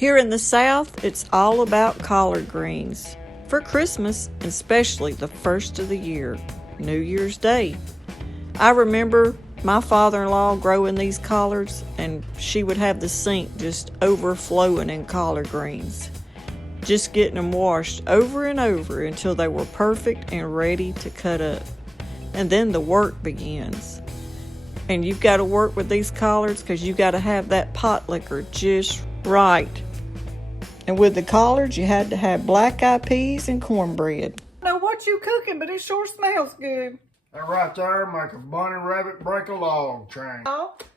Here in the South, it's all about collard greens. For Christmas, especially the first of the year, New Year's Day. I remember my father-in-law growing these collards, and she would have the sink just overflowing in collard greens. Just getting them washed over and over until they were perfect and ready to cut up. And then the work begins. And you've got to work with these collards because you've got to have that pot liquor just right. And with the collards, you had to have black-eyed peas and cornbread. I don't know what you cooking, but it sure smells good. That right there make a bunny rabbit break a log train.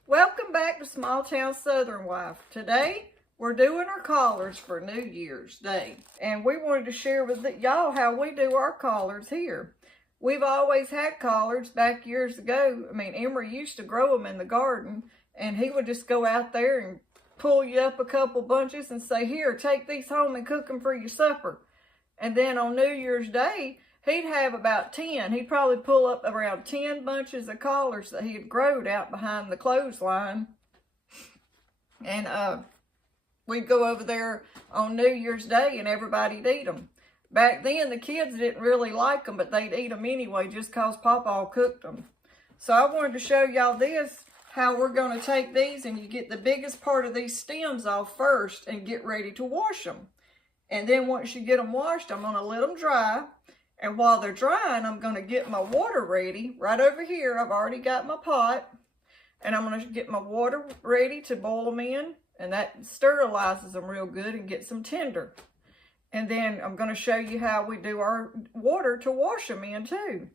Welcome back to Small Town Southern Wife. Today, we're doing our collards for New Year's Day. And we wanted to share with y'all how we do our collards here. We've always had collards back years ago. I mean, Emery used to grow them in the garden, and he would just go out there and pull you up a couple bunches and say, here, take these home and cook them for your supper. And then on New Year's Day, he'd have about 10. He'd probably pull up around 10 bunches of collards that he had growed out behind the clothesline. And we'd go over there on New Year's Day and everybody'd eat them. Back then, the kids didn't really like them, but they'd eat them anyway just because Papa cooked them. So I wanted to show y'all this, how we're going to take these, and you get the biggest part of these stems off first and get ready to wash them. And then once you get them washed, I'm going to let them dry. And while they're drying, I'm going to get my water ready. Right over here, I've already got my pot. And I'm going to get my water ready to boil them in. And that sterilizes them real good and gets them tender. And then I'm going to show you how we do our water to wash them in too.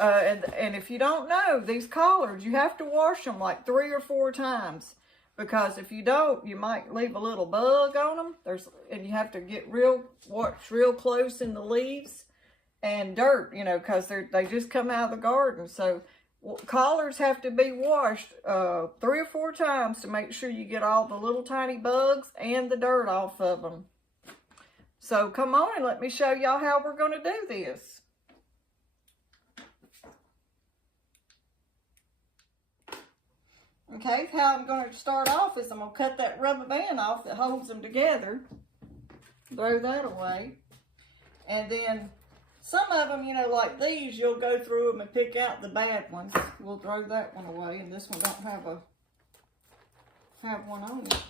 And if you don't know, these collards, you have to wash them like 3 or 4 times. Because if you don't, you might leave a little bug on them. And you have to get watch real close in the leaves and dirt, you know, because they just come out of the garden. So collards have to be washed 3 or 4 times to make sure you get all the little tiny bugs and the dirt off of them. So come on and let me show y'all how we're going to do this. Okay, how I'm going to start off is I'm going to cut that rubber band off that holds them together. Throw that away. And then some of them, you know, like these, you'll go through them and pick out the bad ones. We'll throw that one away, and this one don't have one on it.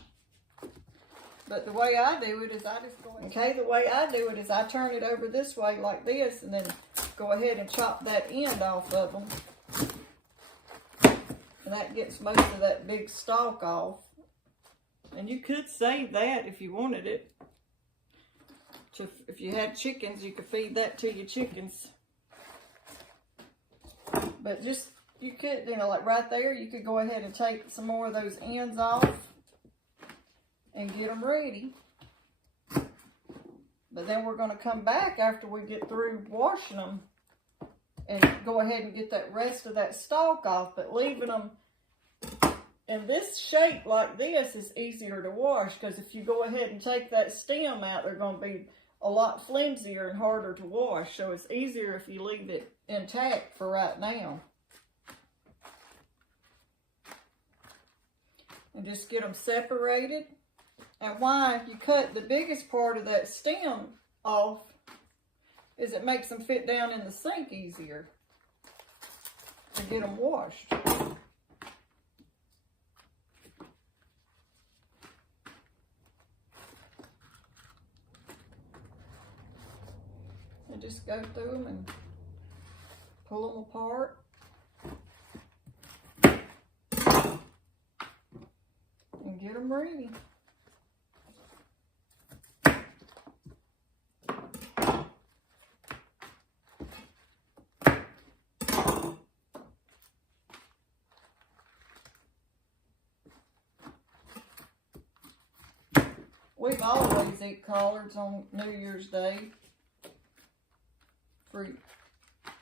But the way I do it is the way I do it is I turn it over this way like this, and then go ahead and chop that end off of them. And that gets most of that big stalk off. And you could save that if you wanted it. If you had chickens, you could feed that to your chickens. But you could, you know, like right there, you could go ahead and take some more of those ends off and get them ready. But then we're going to come back after we get through washing them and go ahead and get that rest of that stalk off. But leaving them in this shape like this is easier to wash, because if you go ahead and take that stem out, they're going to be a lot flimsier and harder to wash. So it's easier if you leave it intact for right now. And just get them separated. And why you cut the biggest part of that stem off is it makes them fit down in the sink easier to get them washed. And just go through them and pull them apart. And get them ready. We've always eat collards on New Year's Day for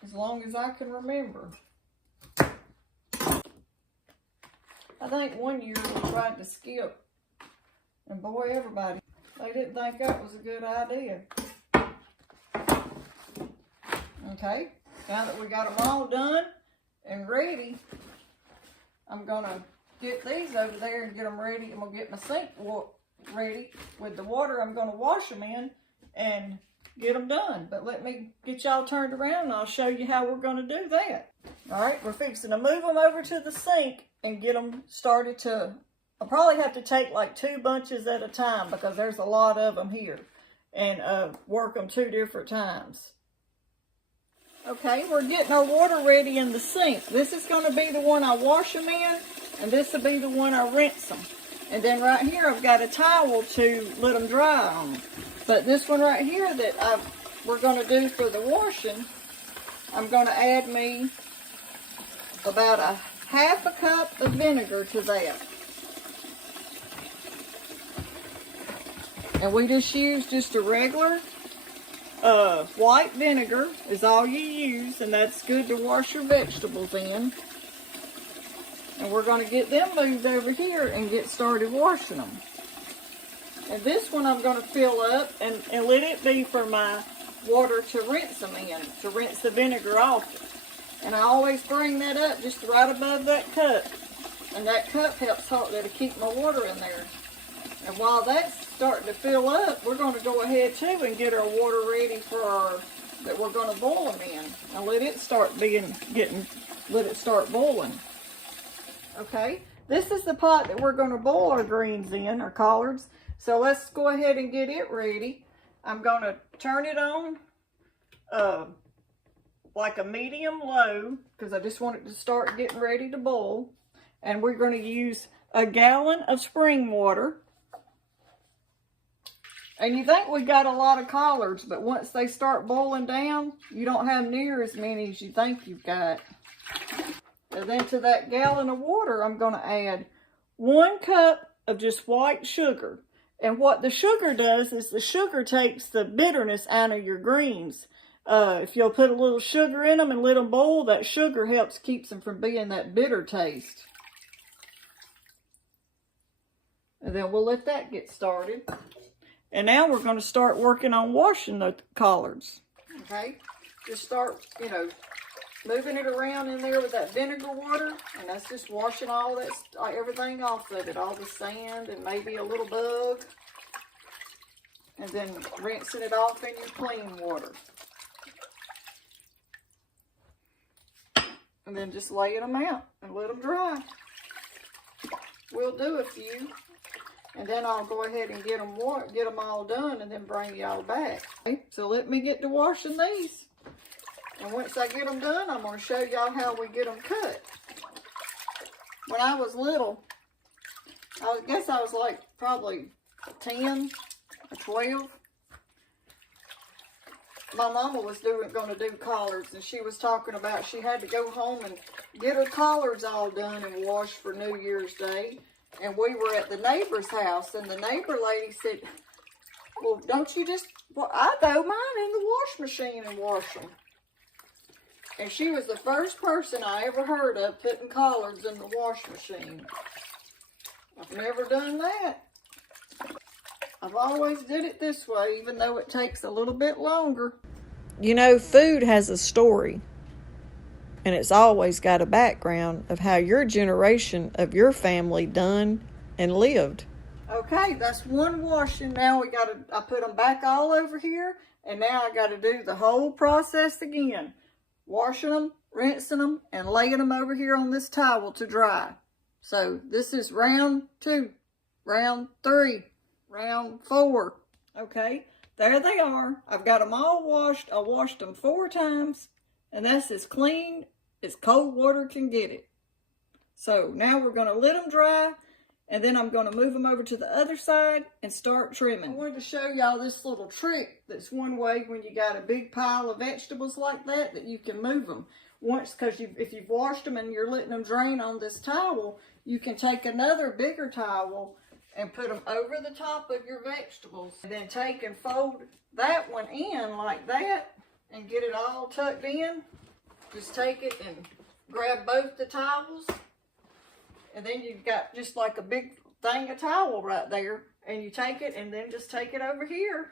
as long as I can remember. I think one year we tried to skip, and boy, they didn't think that was a good idea. Okay, now that we got them all done and ready, I'm gonna get these over there and get them ready. I'm gonna get my sink ready with the water I'm going to wash them in and get them done. But let me get y'all turned around and I'll show you how we're going to do that. All right, we're fixing to move them over to the sink and get them started to, I'll probably have to take like 2 bunches at a time because there's a lot of them here, and work them 2 different times. Okay, we're getting our water ready in the sink. This is going to be the one I wash them in, and this will be the one I rinse them. And then right here I've got a towel to let them dry on. But this one right here that we're going to do for the washing, I'm going to add me about a half a cup of vinegar to that. And we just use just a regular white vinegar is all you use, and that's good to wash your vegetables in. And we're going to get them moved over here and get started washing them. And this one I'm going to fill up and let it be for my water to rinse them in, to rinse the vinegar off. And I always bring that up just right above that cup. And that cup helps to keep my water in there. And while that's starting to fill up, we're going to go ahead too and get our water ready for that we're going to boil them in. And let it start boiling. Okay, this is the pot that we're going to boil our greens in, our collards. So let's go ahead and get it ready. I'm going to turn it on like a medium low because I just want it to start getting ready to boil. And we're going to use a gallon of spring water. And you think we got a lot of collards, but once they start boiling down, you don't have near as many as you think you've got. And then to that gallon of water, I'm going to add 1 cup of just white sugar. And what the sugar does is the sugar takes the bitterness out of your greens. If you'll put a little sugar in them and let them boil, that sugar keeps them from being that bitter taste. And then we'll let that get started. And now we're going to start working on washing the collards. Okay, just start, moving it around in there with that vinegar water, and that's just washing all that, everything off of it, all the sand and maybe a little bug, and then rinsing it off in your clean water. And then just laying them out and let them dry. We'll do a few. And then I'll go ahead and get them all done and then bring y'all back. Okay, so let me get to washing these. And once I get them done, I'm going to show y'all how we get them cut. When I was little, I guess I was like probably 10 or 12. My mama was going to do collards, and she was talking about she had to go home and get her collards all done and washed for New Year's Day. And we were at the neighbor's house, and the neighbor lady said, well, don't you just, I throw mine in the wash machine and wash them. And she was the first person I ever heard of putting collards in the wash machine. I've never done that. I've always did it this way, even though it takes a little bit longer. Food has a story. And it's always got a background of how your generation of your family done and lived. Okay, that's one washing. Now I put them back all over here, and now I got to do the whole process again. Washing them, rinsing them, and laying them over here on this towel to dry. So this is round 2, round 3, round 4. Okay, there they are. I've got them all washed. I washed them 4 times. And that's as clean as cold water can get it. So now we're going to let them dry, and then I'm going to move them over to the other side and start trimming. I wanted to show y'all this little trick. That's one way when you got a big pile of vegetables like that you can move them. Because if you've washed them and you're letting them drain on this towel, you can take another bigger towel and put them over the top of your vegetables. And then take and fold that one in like that. And get it all tucked in. Just take it and grab both the towels. And then you've got just like a big thing of towel right there. And you take it and then just take it over here.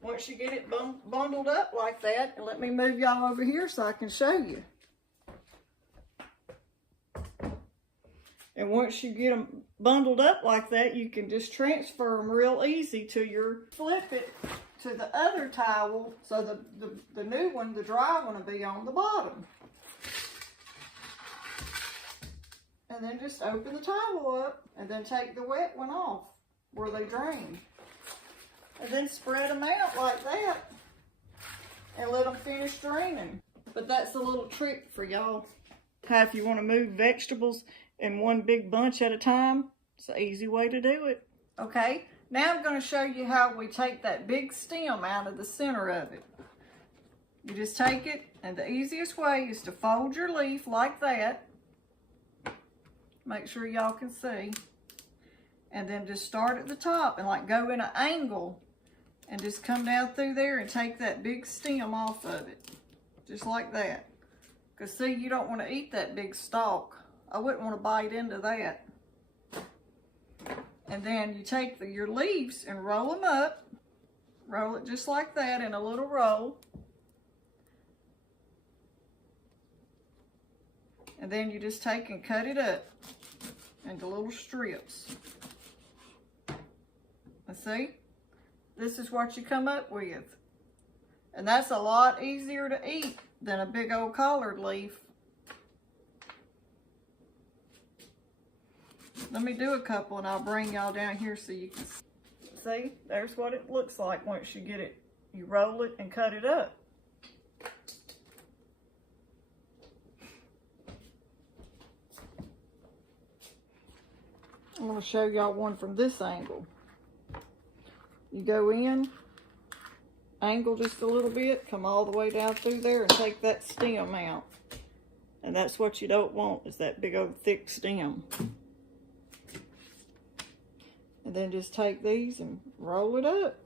Once you get it bundled up like that, and let me move y'all over here so I can show you. And once you get them bundled up like that, you can just transfer them real easy to your, flip it to the other towel, so the new one, the dry one, will be on the bottom. And then just open the towel up, and then take the wet one off where they drain. And then spread them out like that, and let them finish draining. But that's a little trick for y'all. How if you want to move vegetables in one big bunch at a time, it's an easy way to do it. Okay, now I'm going to show you how we take that big stem out of the center of it. You just take it, and the easiest way is to fold your leaf like that. Make sure y'all can see. And then just start at the top and like go in an angle and just come down through there and take that big stem off of it. Just like that. Because see, you don't want to eat that big stalk. I wouldn't want to bite into that. And then you take your leaves and roll them up. Roll it just like that in a little roll. And then you just take and cut it up into little strips. And see? This is what you come up with. And that's a lot easier to eat than a big old collard leaf. Let me do a couple and I'll bring y'all down here so you can see. There's what it looks like once you get it. You roll it and cut it up. I'm going to show y'all one from this angle. You go in, angle just a little bit, come all the way down through there and take that stem out. And that's what you don't want, is that big old thick stem. And then just take these and roll it up.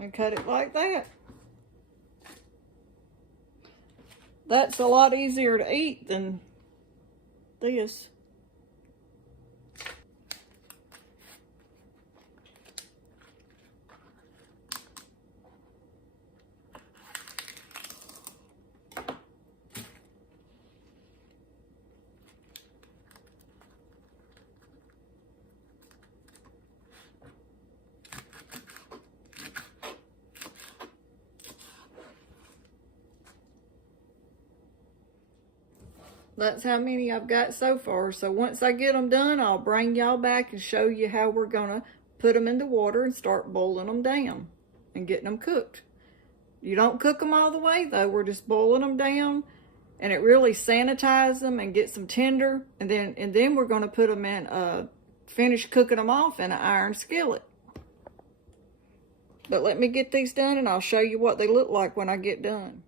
And cut it like that. That's a lot easier to eat than this. That's how many I've got so far. So once I get them done, I'll bring y'all back and show you how we're gonna put them in the water and start boiling them down and getting them cooked. You don't cook them all the way though. We're just boiling them down, and it really sanitizes them and gets them tender. And then we're gonna put them in, finish cooking them off in an iron skillet. But let me get these done and I'll show you what they look like when I get done.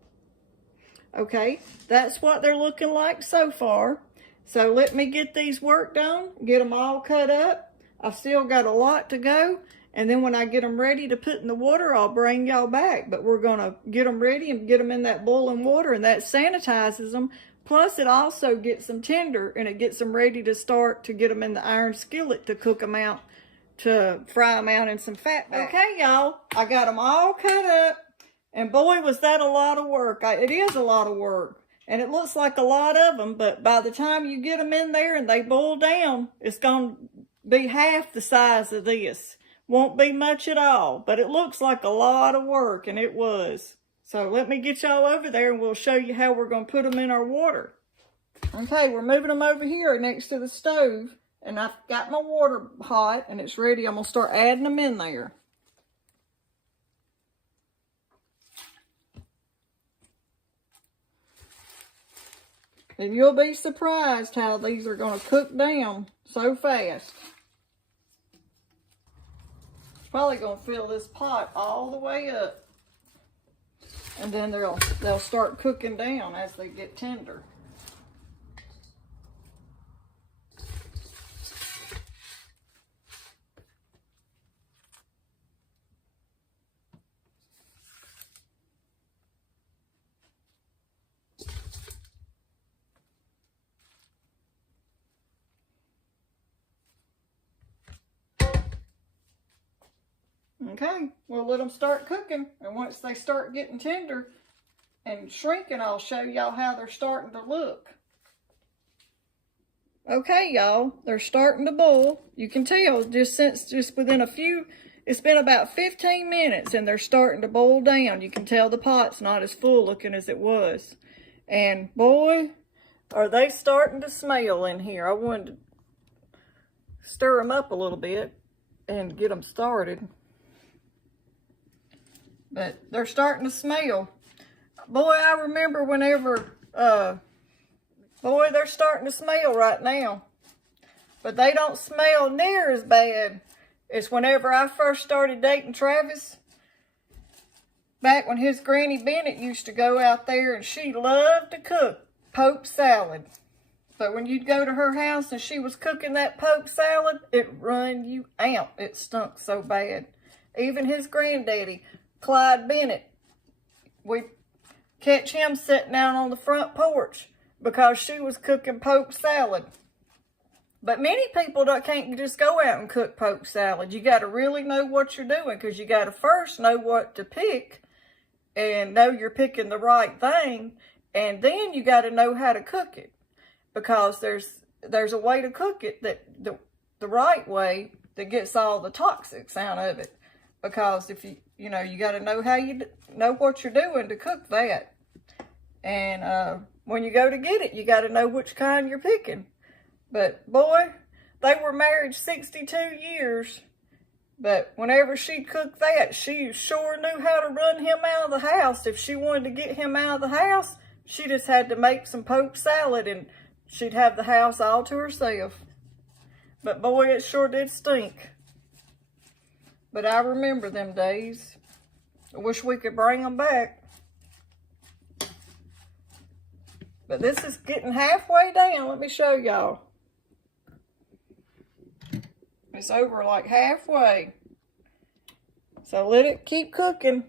Okay, that's what they're looking like so far. So let me get these worked on, get them all cut up. I've still got a lot to go. And then when I get them ready to put in the water, I'll bring y'all back. But we're going to get them ready and get them in that boiling water, and that sanitizes them. Plus, it also gets them tender, and it gets them ready to start to get them in the iron skillet to cook them out, to fry them out in some fatback. Okay, y'all, I got them all cut up. And boy, was that a lot of work. It is a lot of work. And it looks like a lot of them, but by the time you get them in there and they boil down, it's going to be half the size of this. Won't be much at all, but it looks like a lot of work, and it was. So let me get y'all over there and we'll show you how we're going to put them in our water. Okay, we're moving them over here next to the stove, and I've got my water hot and it's ready. I'm going to start adding them in there. And you'll be surprised how these are going to cook down so fast. It's probably going to fill this pot all the way up. And then they'll start cooking down as they get tender. Okay, we'll let them start cooking, and once they start getting tender and shrinking, I'll show y'all how they're starting to look. Okay, y'all, they're starting to boil. You can tell just within a few, it's been about 15 minutes and they're starting to boil down. You can tell the pot's not as full looking as it was. And boy, are they starting to smell in here. I wanted to stir them up a little bit and get them started. But they're starting to smell. Boy, I remember whenever, boy, they're starting to smell right now. But they don't smell near as bad as whenever I first started dating Travis. Back when his Granny Bennett used to go out there and she loved to cook poke salad. But when you'd go to her house and she was cooking that poke salad, it run you out. It stunk so bad. Even his granddaddy, Clyde Bennett, we catch him sitting down on the front porch because she was cooking poke salad. But many people can't just go out and cook poke salad. You got to really know what you're doing, because you got to first know what to pick and know you're picking the right thing, and then you got to know how to cook it, because there's a way to cook it that the right way that gets all the toxics out of it. Because if you got to know how you know what you're doing to cook that. And when you go to get it, you got to know which kind you're picking. But boy, they were married 62 years. But whenever she'd cook that, she sure knew how to run him out of the house. If she wanted to get him out of the house, she just had to make some poke salad and she'd have the house all to herself. But boy, it sure did stink. But I remember them days. I wish we could bring them back. But this is getting halfway down. Let me show y'all. It's over like halfway. So let it keep cooking.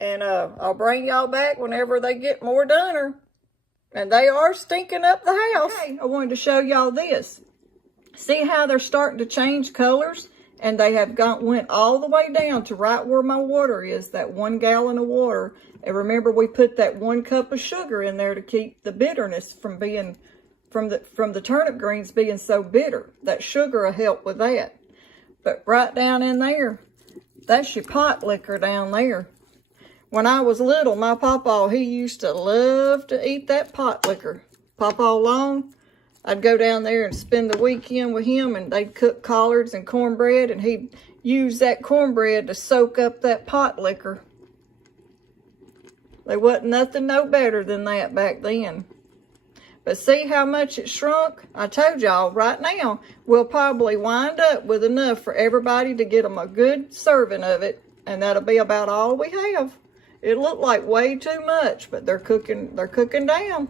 And I'll bring y'all back whenever they get more doner. And they are stinking up the house. Okay, I wanted to show y'all this. See how they're starting to change colors? And they have went all the way down to right where my water is, that 1 gallon of water. And remember, we put that 1 cup of sugar in there to keep the bitterness from being, from the turnip greens being so bitter. That sugar will help with that. But right down in there, that's your pot liquor down there. When I was little, my papa, he used to love to eat that pot liquor. Papa Long, I'd go down there and spend the weekend with him, and they'd cook collards and cornbread, and he'd use that cornbread to soak up that pot liquor. There wasn't nothing no better than that back then. But see how much it shrunk? I told y'all, right now, we'll probably wind up with enough for everybody to get them a good serving of it, and that'll be about all we have. It looked like way too much, but they're cooking down.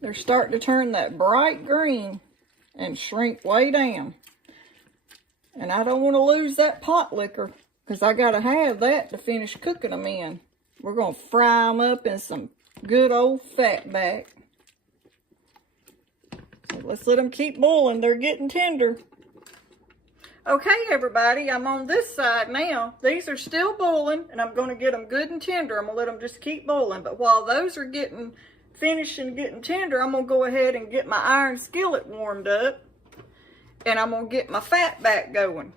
They're starting to turn that bright green and shrink way down. And I don't want to lose that pot liquor, because I got to have that to finish cooking them in. We're going to fry them up in some good old fatback. So let's let them keep boiling. They're getting tender. Okay, everybody, I'm on this side now. These are still boiling, and I'm going to get them good and tender. I'm going to let them just keep boiling. But while those are finishing getting tender, I'm going to go ahead and get my iron skillet warmed up. And I'm going to get my fatback going.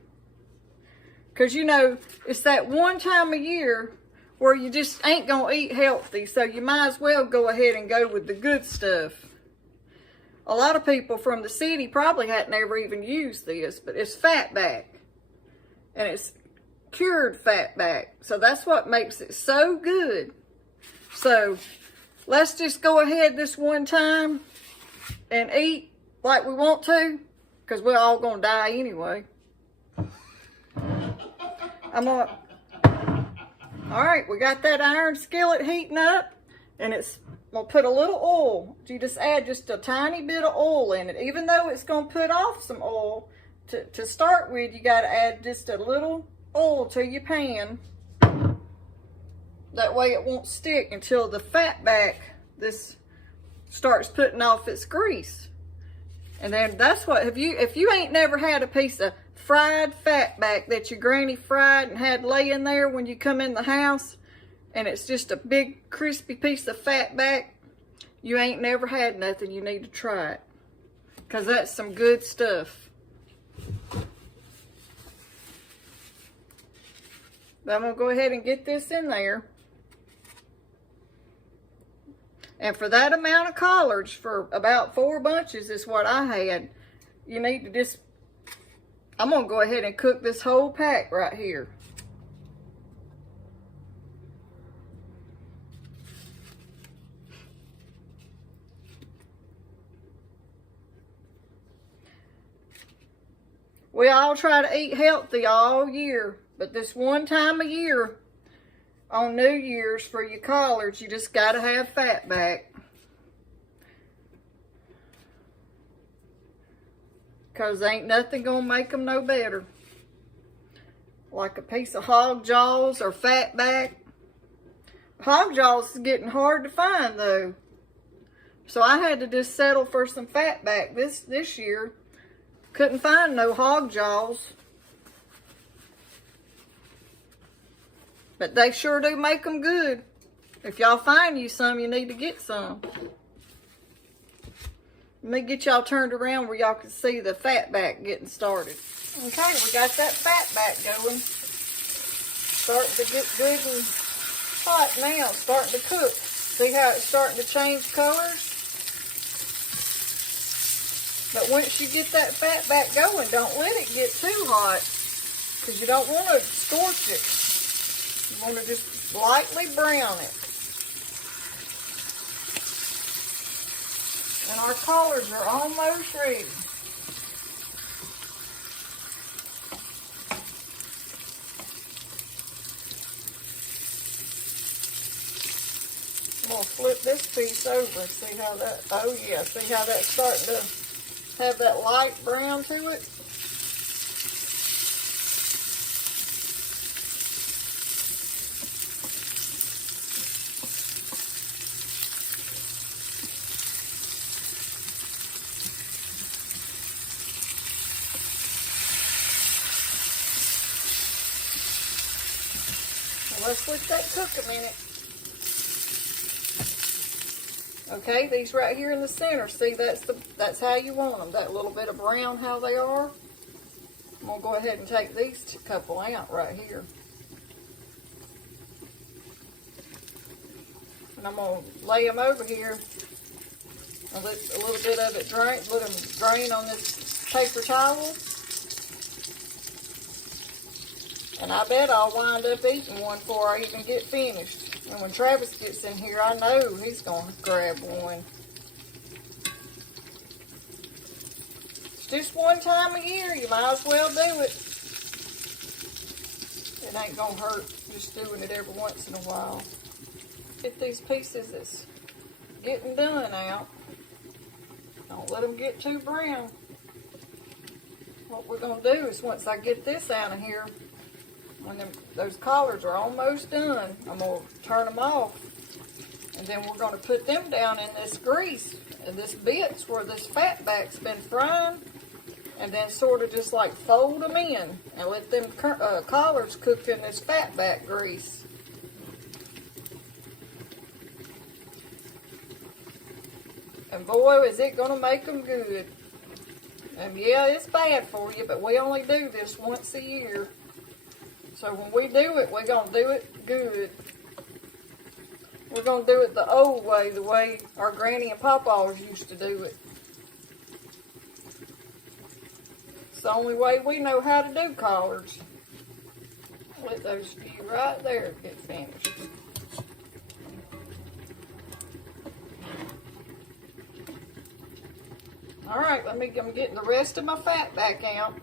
Because, it's that one time a year where you just ain't going to eat healthy. So you might as well go ahead and go with the good stuff. A lot of people from the city probably hadn't ever even used this, but it's fatback. And it's cured fatback. So that's what makes it so good. So let's just go ahead this one time and eat like we want to, because we're all going to die anyway. All right, we got that iron skillet heating up, and I'm going to put a little oil. You just add just a tiny bit of oil in it. Even though it's going to put off some oil, to start with, you got to add just a little oil to your pan. That way it won't stick until the fatback, this starts putting off its grease. And then that's what, if you ain't never had a piece of fried fatback that your granny fried and had laying there when you come in the house, and it's just a big crispy piece of fatback, you ain't never had nothing. You need to try it, because that's some good stuff. But I'm going to go ahead and get this in there. And for that amount of collards, for about 4 bunches is what I had. You need to just, I'm going to go ahead and cook this whole pack right here. We all try to eat healthy all year, but this one time a year, on New Year's, for your collards, you just got to have fatback. Because ain't nothing going to make them no better. Like a piece of hog jaws or fatback. Hog jaws is getting hard to find though. So I had to just settle for some fatback this year. Couldn't find no hog jaws. But they sure do make them good. If y'all find you some, you need to get some. Let me get y'all turned around where y'all can see the fatback getting started. Okay, we got that fatback going. Starting to get good and hot now. Starting to cook. See how it's starting to change colors? But once you get that fatback going, don't let it get too hot, because you don't want to scorch it. You want to just lightly brown it. And our collards are almost ready. I'm going to flip this piece over and see how that, oh yeah, see how that's starting to have that light brown to it? Let's let that cook a minute. Okay, these right here in the center, see, that's how you want them. That little bit of brown, how they are. I'm gonna go ahead and take these couple out right here. And I'm gonna lay them over here and let a little bit of it drain, let them drain on this paper towel. And I bet I'll wind up eating one before I even get finished. And when Travis gets in here, I know he's going to grab one. It's just one time a year. You might as well do it. It ain't going to hurt just doing it every once in a while. Get these pieces that's getting done out. Don't let them get too brown. What we're going to do is once I get this out of here, when those collards are almost done, I'm going to turn them off. And then we're going to put them down in this grease. And this bit's where this fatback's been frying. And then sort of just like fold them in. And let them collards cook in this fatback grease. And boy, is it going to make them good. And yeah, it's bad for you, but we only do this once a year. So when we do it, we're going to do it good. We're going to do it the old way, the way our granny and papaws used to do it. It's the only way we know how to do collards. Let those few right there get finished. Alright, I'm getting the rest of my fatback out.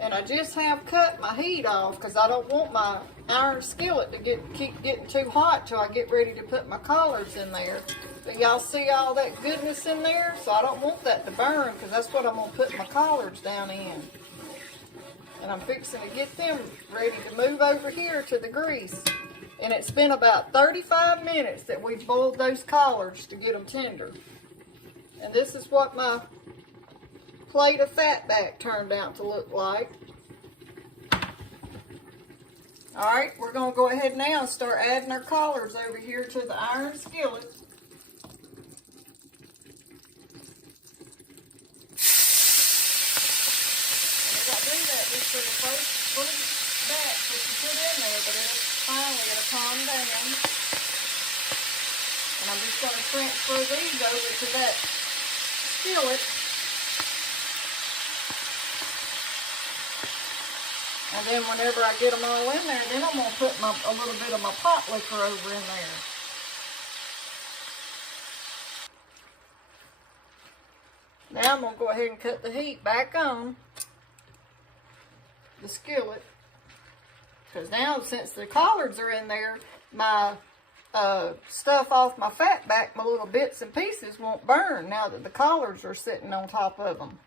And I just have cut my heat off because I don't want my iron skillet to keep getting too hot till I get ready to put my collards in there. But y'all see all that goodness in there? So I don't want that to burn because that's what I'm going to put my collards down in. And I'm fixing to get them ready to move over here to the grease. And it's been about 35 minutes that we boiled those collards to get them tender. And this is what my plate of fatback turned out to look like. Alright, we're going to go ahead now and start adding our collards over here to the iron skillet. And as I do that, just for the first little batch that you put in there, but it'll calm down. And I'm just going to transfer these over to that skillet. And then whenever I get them all in there, then I'm going to put a little bit of my pot liquor over in there. Now I'm going to go ahead and cut the heat back on the skillet. Because now, since the collards are in there, my stuff off my fatback, my little bits and pieces, won't burn now that the collards are sitting on top of them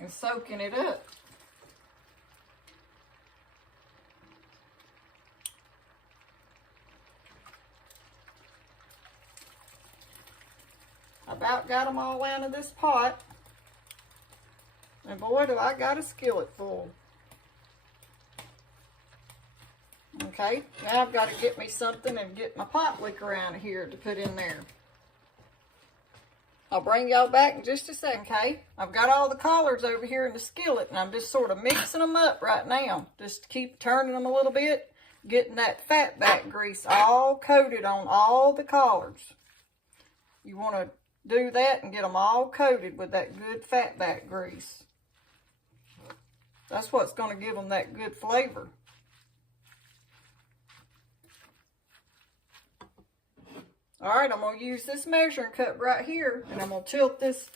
and soaking it up. About got them all out of this pot. And boy, do I got a skillet full. Okay, now I've got to get me something and get my pot liquor out of here to put in there. I'll bring y'all back in just a second, okay? I've got all the collards over here in the skillet, and I'm just sort of mixing them up right now. Just keep turning them a little bit, getting that fatback grease all coated on all the collards. You want to do that and get them all coated with that good fatback grease. That's what's going to give them that good flavor. Alright, I'm going to use this measuring cup right here, and I'm going to tilt this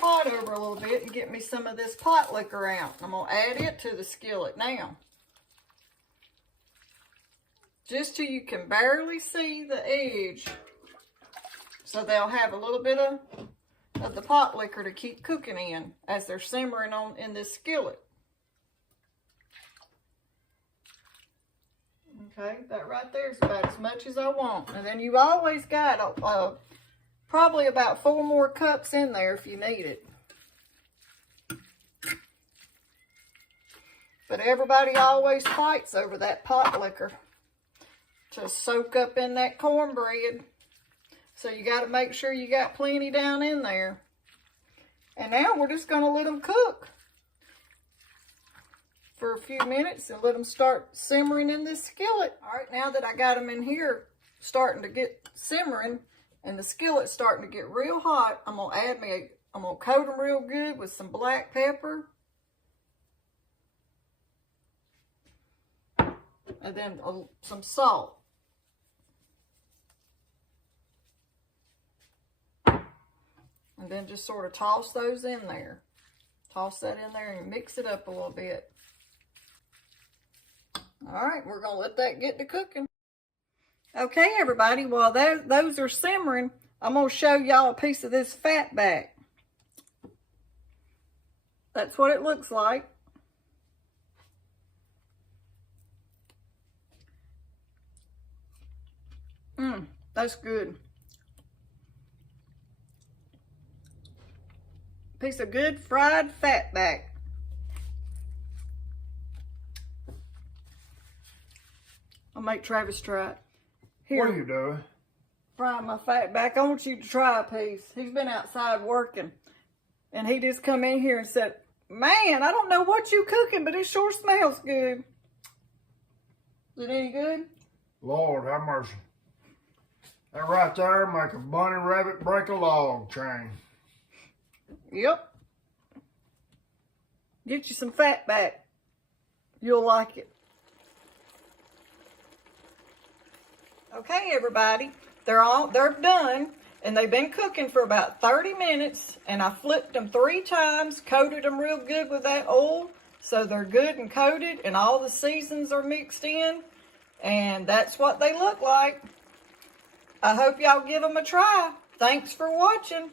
pot over a little bit and get me some of this pot liquor out. I'm going to add it to the skillet now. Just till you can barely see the edge. So they'll have a little bit of the pot liquor to keep cooking in as they're simmering on in this skillet. Okay, that right there is about as much as I want. And then you always got probably about 4 more cups in there if you need it. But everybody always fights over that pot liquor to soak up in that cornbread. So you got to make sure you got plenty down in there. And now we're just going to let them cook for a few minutes and let them start simmering in this skillet. All right, now that I got them in here starting to get simmering and the skillet's starting to get real hot, I'm going to coat them real good with some black pepper. And then some salt. And then just sort of toss those in there. Toss that in there and mix it up a little bit. Alright, we're going to let that get to cooking. Okay, everybody, while those are simmering, I'm going to show y'all a piece of this fatback. That's what it looks like. That's good. Piece of good fried fatback. I'll make Travis try it. Here. What are you doing? Frying my fatback. I want you to try a piece. He's been outside working. And he just come in here and said, "Man, I don't know what you cooking, but it sure smells good." Is it any good? Lord have mercy. That right there make a bunny rabbit break a log train. Yep. Get you some fatback. You'll like it. Okay, everybody. They're done. And they've been cooking for about 30 minutes. And I flipped them 3 times. Coated them real good with that oil. So they're good and coated. And all the seasons are mixed in. And that's what they look like. I hope y'all give them a try. Thanks for watching.